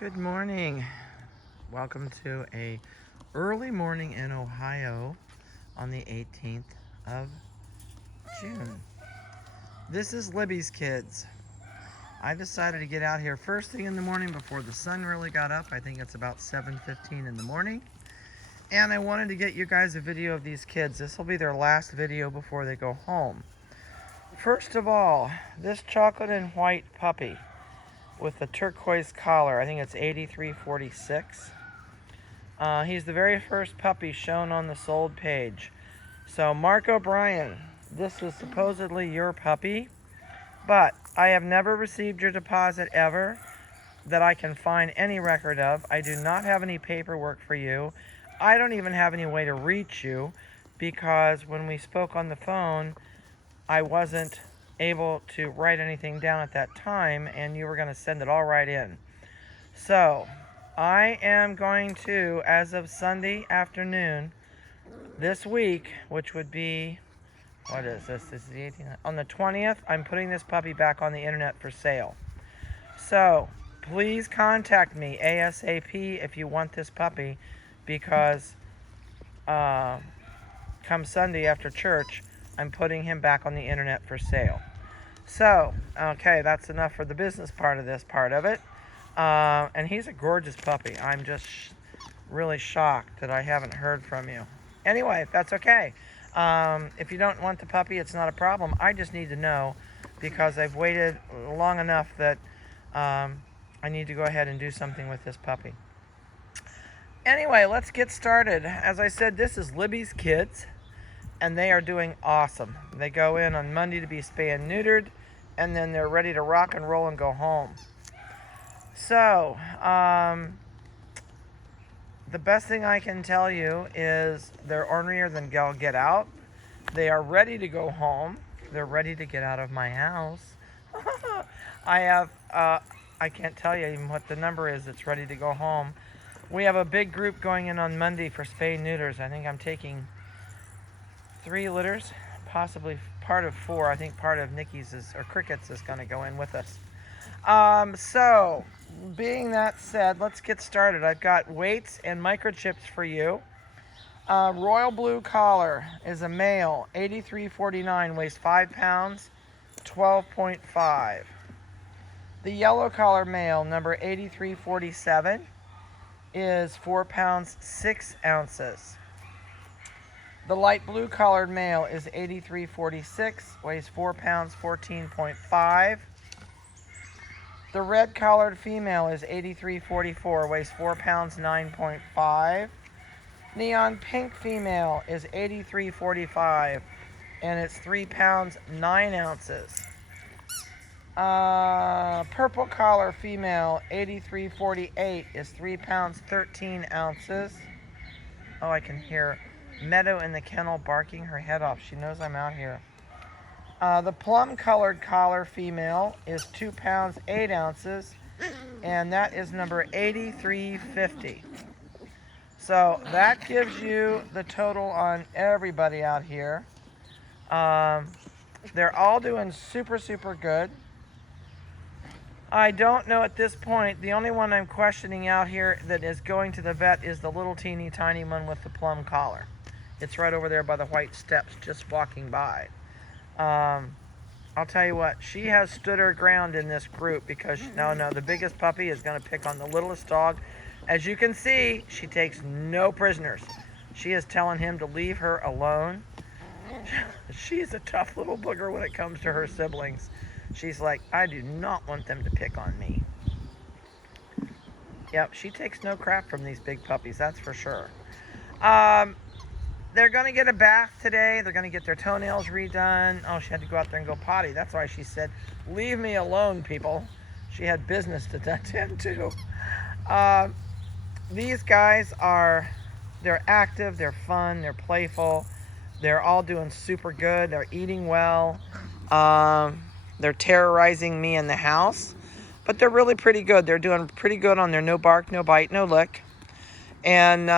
Good morning. Welcome to a early morning in Ohio on the 18th of June. This is Libby's kids. I decided to get out here first thing in the morning before the sun really got up. I think it's about 7:15 in the morning. And I wanted to get you guys a video of these kids. This will be their last video before they go home. First of all, this chocolate and white puppy with the turquoise collar, I think it's 8346. He's the very first puppy shown on the sold page. So Mark O'Brien, this is supposedly your puppy, but I have never received your deposit ever that I can find any record of. I do not have any paperwork for you. I don't even have any way to reach you because when we spoke on the phone, I wasn't able to write anything down at that time, and you were going to send it all right in. So I am going to, as of Sunday afternoon this week, which would be, what is this? This is the 18th. On the 20th, I'm putting this puppy back on the internet for sale. So please contact me ASAP if you want this puppy, because come Sunday after church, I'm putting him back on the internet for sale. So, okay, that's enough for the business part of this part of it. And he's a gorgeous puppy. I'm just really shocked that I haven't heard from you. Anyway, that's okay. If you don't want the puppy, it's not a problem. I just need to know because I've waited long enough that I need to go ahead and do something with this puppy. Anyway, let's get started. As I said, this is Libby's kids, and they are doing awesome. They go in on Monday to be spay and neutered, and then they're ready to rock and roll and go home. So, the best thing I can tell you is they're ornerier than get out. They are ready to go home. They're ready to get out of my house. I have, I can't tell you even what the number is that's ready to go home. We have a big group going in on Monday for spay neuters. I think I'm taking 3 litters, possibly part of 4. I think part of Nikki's or Cricket's is going to go in with us. So, being that said, let's get started. I've got weights and microchips for you. Royal Blue Collar is a male, 8349, weighs 5 pounds, 12.5. The Yellow Collar male, number 8347, is 4 pounds, 6 ounces. The light blue collared male is 8346, weighs 4 pounds, 14.5. The red collared female is 8344, weighs 4 pounds, 9.5. Neon pink female is 8345, and it's 3 pounds, 9 ounces. Purple collar female, 8348, is 3 pounds, 13 ounces. Oh, I can hear Meadow in the kennel barking her head off. She knows I'm out here. The plum colored collar female is 2 pounds, 8 ounces, and that is number 8350. So that gives you the total on everybody out here. They're all doing super, super good. I don't know at this point. The only one I'm questioning out here that is going to the vet is the little teeny tiny one with the plum collar. It's right over there by the white steps, just walking by. I'll tell you what, she has stood her ground in this group because, no, the biggest puppy is going to pick on the littlest dog. As you can see, she takes no prisoners. She is telling him to leave her alone. She's a tough little booger when it comes to her siblings. She's like, I do not want them to pick on me. Yep, she takes no crap from these big puppies, that's for sure. They're going to get a bath today. They're going to get their toenails redone. Oh, she had to go out there and go potty. That's why she said, leave me alone, people. She had business to attend to. These guys they're active, they're fun, they're playful. They're all doing super good. They're eating well. They're terrorizing me in the house. But they're really pretty good. They're doing pretty good on their no bark, no bite, no lick. And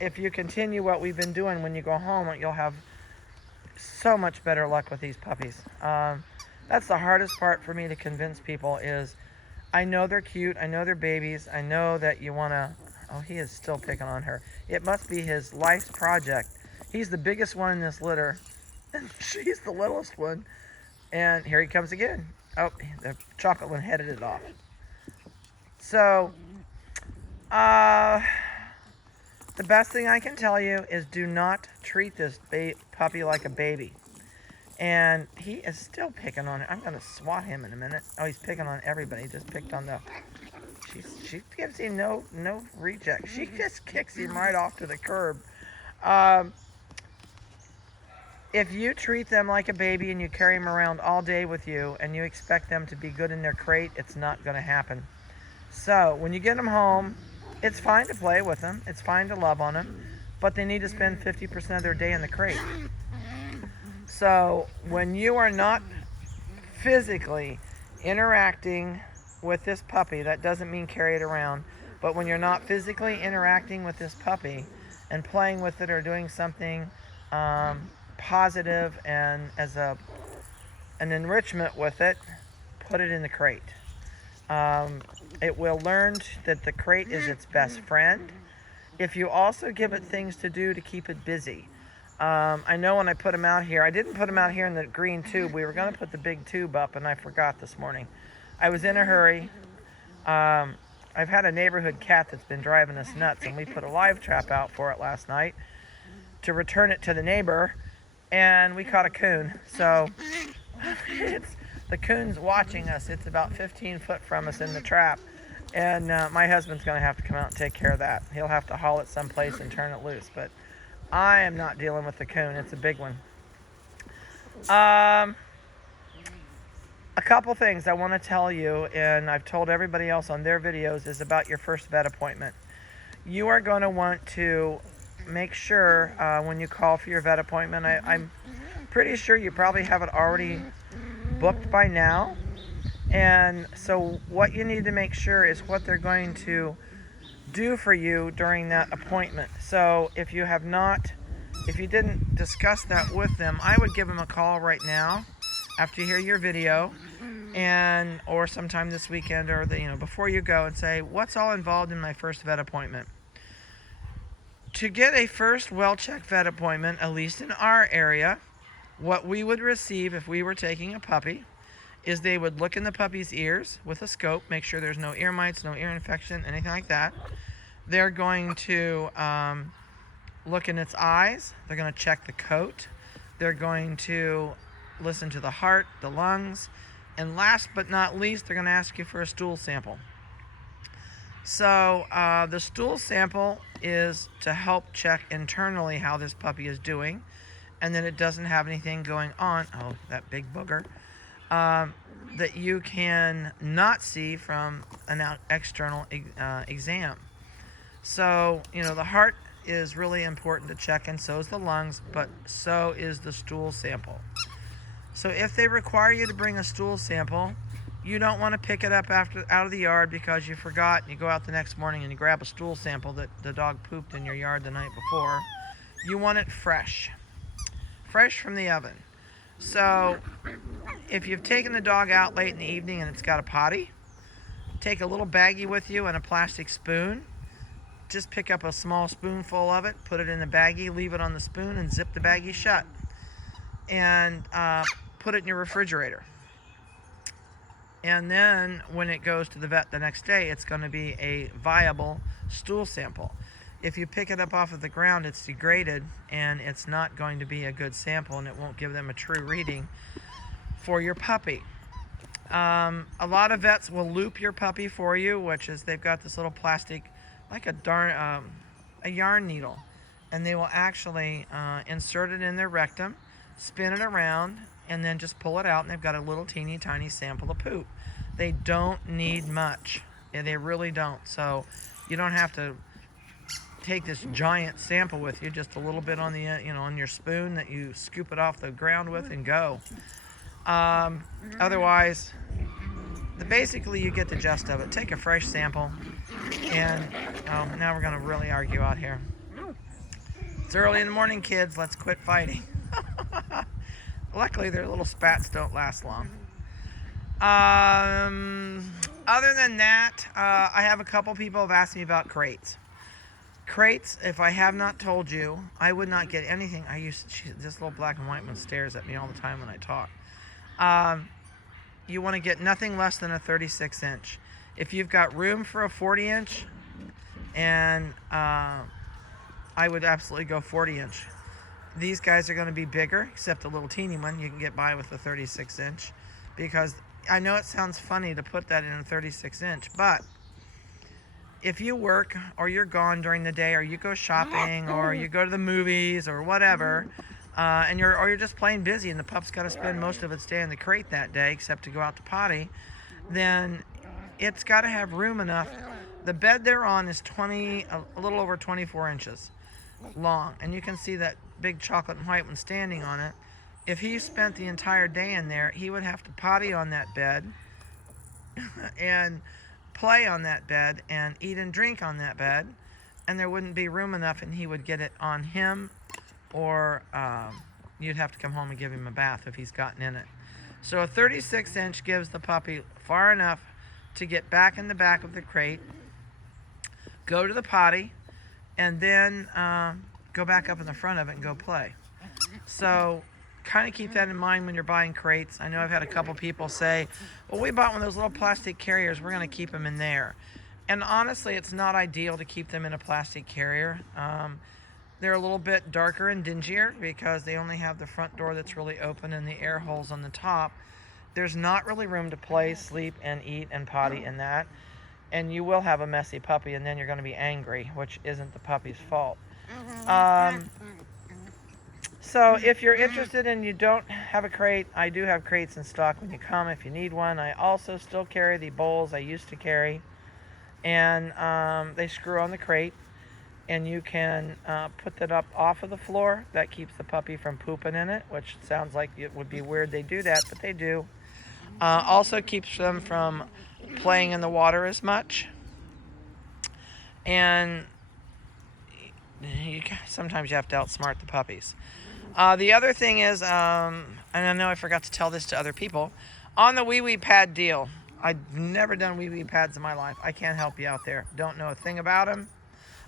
if you continue what we've been doing, when you go home, you'll have so much better luck with these puppies. That's the hardest part for me to convince people is I know they're cute. I know they're babies. I know that you want to... Oh, he is still picking on her. It must be his life's project. He's the biggest one in this litter, and she's the littlest one. And here he comes again. Oh, the chocolate one headed it off. So, the best thing I can tell you is do not treat this puppy like a baby. And he is still picking on it. I'm going to swat him in a minute. Oh, he's picking on everybody. He just picked on the... She gives him no reject. She just kicks him right off to the curb. If you treat them like a baby and you carry them around all day with you and you expect them to be good in their crate, it's not going to happen. So when you get them home, it's fine to play with them. It's fine to love on them. But they need to spend 50% of their day in the crate. So when you are not physically interacting with this puppy, that doesn't mean carry it around, but when you're not physically interacting with this puppy and playing with it or doing something positive and as an enrichment with it, put it in the crate. It will learn that the crate is its best friend. If you also give it things to do to keep it busy. I know when I put them out here, I didn't put them out here in the green tube. We were going to put the big tube up, and I forgot this morning. I was in a hurry. I've had a neighborhood cat that's been driving us nuts, and we put a live trap out for it last night to return it to the neighbor, and we caught a coon. So the coon's watching us. It's about 15 foot from us in the trap, and my husband's going to have to come out and take care of that. He'll have to haul it someplace and turn it loose, but I am not dealing with the coon. It's a big one. A couple things I want to tell you, and I've told everybody else on their videos, is about your first vet appointment. You are going to want to make sure when you call for your vet appointment, I'm pretty sure you probably have it already booked by now. And so what you need to make sure is what they're going to do for you during that appointment. So if you didn't discuss that with them, I would give them a call right now after you hear your video, or sometime this weekend, or before you go, and say, what's all involved in my first vet appointment? To get a first well-checked vet appointment, at least in our area, what we would receive if we were taking a puppy is they would look in the puppy's ears with a scope, make sure there's no ear mites, no ear infection, anything like that. They're going to look in its eyes. They're going to check the coat. They're going to listen to the heart, the lungs, and last but not least, they're going to ask you for a stool sample. So the stool sample is to help check internally how this puppy is doing, and that it doesn't have anything going on, oh, that big booger, that you can not see from an external exam. So, the heart is really important to check, and so is the lungs, but so is the stool sample. So if they require you to bring a stool sample, you don't want to pick it up out of the yard because you forgot, and you go out the next morning and you grab a stool sample that the dog pooped in your yard the night before. You want it fresh from the oven. So if you've taken the dog out late in the evening and it's got a potty, take a little baggie with you and a plastic spoon. Just pick up a small spoonful of it, put it in the baggie, leave it on the spoon, and zip the baggie shut. And put it in your refrigerator. And then when it goes to the vet the next day, it's going to be a viable stool sample. If you pick it up off of the ground, it's degraded, and it's not going to be a good sample, and it won't give them a true reading for your puppy. A lot of vets will loop your puppy for you, which is they've got this little plastic, like a yarn needle, and they will actually insert it in their rectum, spin it around, and then just pull it out, and they've got a little teeny tiny sample of poop. They don't need much. They really don't. So you don't have to take this giant sample with you, just a little bit on the on your spoon that you scoop it off the ground with and go. Otherwise, basically you get the gist of it. Take a fresh sample, and now we're going to really argue out here. It's early in the morning, kids. Let's quit fighting. Luckily, their little spats don't last long. Other than that, I have a couple people have asked me about crates. Crates, if I have not told you, I would not get anything. This little black and white one stares at me all the time when I talk. You want to get nothing less than a 36 inch. If you've got room for a 40 inch, and I would absolutely go 40 inch. These guys are going to be bigger, except a little teeny one. You can get by with a 36 inch, because I know it sounds funny to put that in a 36 inch, but if you work or you're gone during the day, or you go shopping, or you go to the movies or whatever, and you're just plain busy, and the pup's got to spend most of its day in the crate that day, except to go out to potty, then it's got to have room enough. The bed they're on is a little over 24 inches long, and you can see that big chocolate and white one standing on it. If he spent the entire day in there, he would have to potty on that bed and play on that bed and eat and drink on that bed, and there wouldn't be room enough, and he would get it on him, or you'd have to come home and give him a bath if he's gotten in it. So a 36 inch gives the puppy far enough to get back in the back of the crate, go to the potty, and then go back up in the front of it and go play. So kind of keep that in mind when you're buying crates. I know I've had a couple people say, well, we bought one of those little plastic carriers, we're going to keep them in there. And honestly, it's not ideal to keep them in a plastic carrier. They're a little bit darker and dingier because they only have the front door that's really open and the air holes on the top. There's not really room to play, sleep, and eat and potty in that. And you will have a messy puppy, and then you're going to be angry, which isn't the puppy's fault. So if you're interested and you don't have a crate, I do have crates in stock when you come if you need one. I also still carry the bowls I used to carry, and they screw on the crate, and you can put that up off of the floor. That keeps the puppy from pooping in it, which sounds like it would be weird they do that, but they do. Also keeps them from playing in the water as much, and sometimes you have to outsmart the puppies. The other thing is, and I know I forgot to tell this to other people, on the wee wee pad deal. I've never done wee wee pads in my life. I can't help you out there. Don't know a thing about them.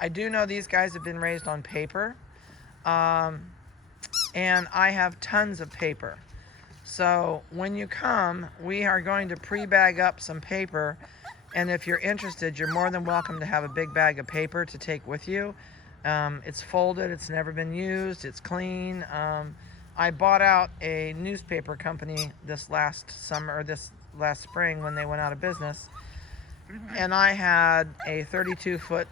I do know these guys have been raised on paper, and I have tons of paper. So when you come, we are going to pre-bag up some paper, and if you're interested, you're more than welcome to have a big bag of paper to take with you. It's folded, it's never been used, it's clean. I bought out a newspaper company this last spring when they went out of business, and I had a 32-foot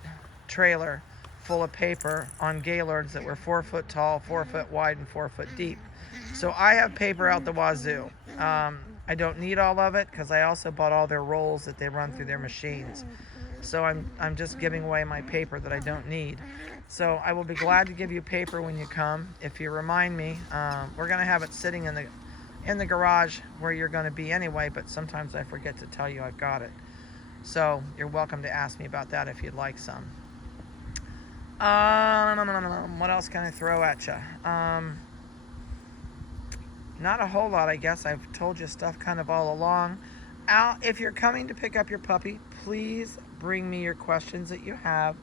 trailer full of paper on gaylords that were 4 foot tall, 4 foot wide, and 4 foot deep. So I have paper out the wazoo. I don't need all of it because I also bought all their rolls that they run through their machines. So I'm just giving away my paper that I don't need. So I will be glad to give you paper when you come. If you remind me, we're going to have it sitting in the garage where you're going to be anyway, but sometimes I forget to tell you I've got it. So you're welcome to ask me about that if you'd like some. What else can I throw at you? Not a whole lot, I guess. I've told you stuff kind of all along. If you're coming to pick up your puppy, please bring me your questions that you have.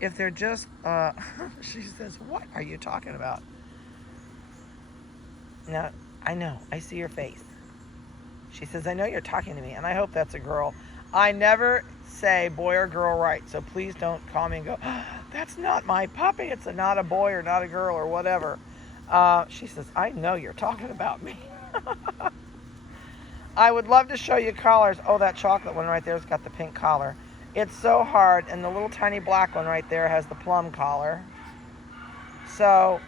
If they're just, she says, what are you talking about? No, I know. I see your face. She says, I know you're talking to me, and I hope that's a girl. I never say boy or girl right, so please don't call me and go, oh, that's not my puppy. It's not a boy or not a girl or whatever. She says, I know you're talking about me. I would love to show you collars. Oh, that chocolate one right there's got the pink collar. It's so hard, and the little tiny black one right there has the plum collar. So,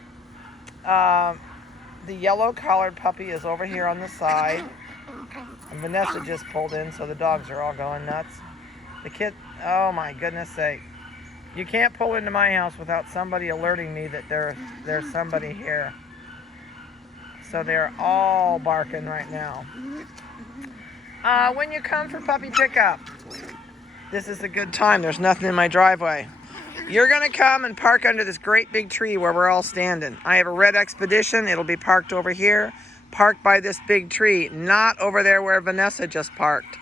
the yellow collared puppy is over here on the side. And Vanessa just pulled in, so the dogs are all going nuts. The kid, oh my goodness sake. You can't pull into my house without somebody alerting me that there's somebody here. So they're all barking right now. When you come for puppy pickup, this is a good time. There's nothing in my driveway. You're going to come and park under this great big tree where we're all standing. I have a red Expedition. It'll be parked over here. Parked by this big tree, not over there where Vanessa just parked.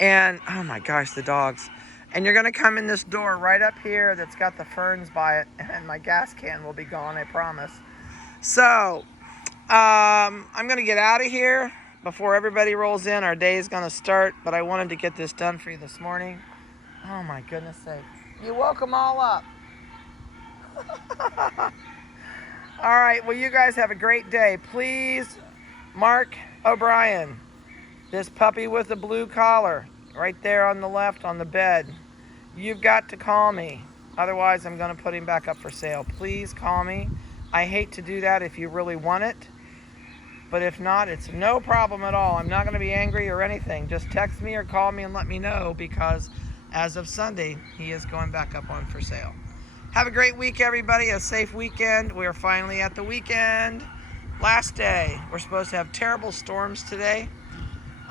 And, oh my gosh, the dogs. And you're gonna come in this door right up here that's got the ferns by it, and my gas can will be gone, I promise. So, I'm gonna get out of here before everybody rolls in. Our day is gonna start, but I wanted to get this done for you this morning. Oh my goodness sake. You woke them all up. All right, well, you guys have a great day. Please, Mark O'Brien, this puppy with the blue collar, right there on the left on the bed. You've got to call me. Otherwise, I'm going to put him back up for sale. Please call me. I hate to do that if you really want it. But if not, it's no problem at all. I'm not going to be angry or anything. Just text me or call me and let me know, because as of Sunday, he is going back up on for sale. Have a great week, everybody. A safe weekend. We are finally at the weekend. Last day. We're supposed to have terrible storms today.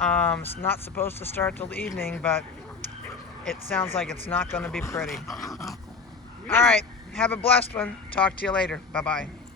It's not supposed to start till the evening, but it sounds like it's not going to be pretty. All right. Have a blessed one. Talk to you later. Bye-bye.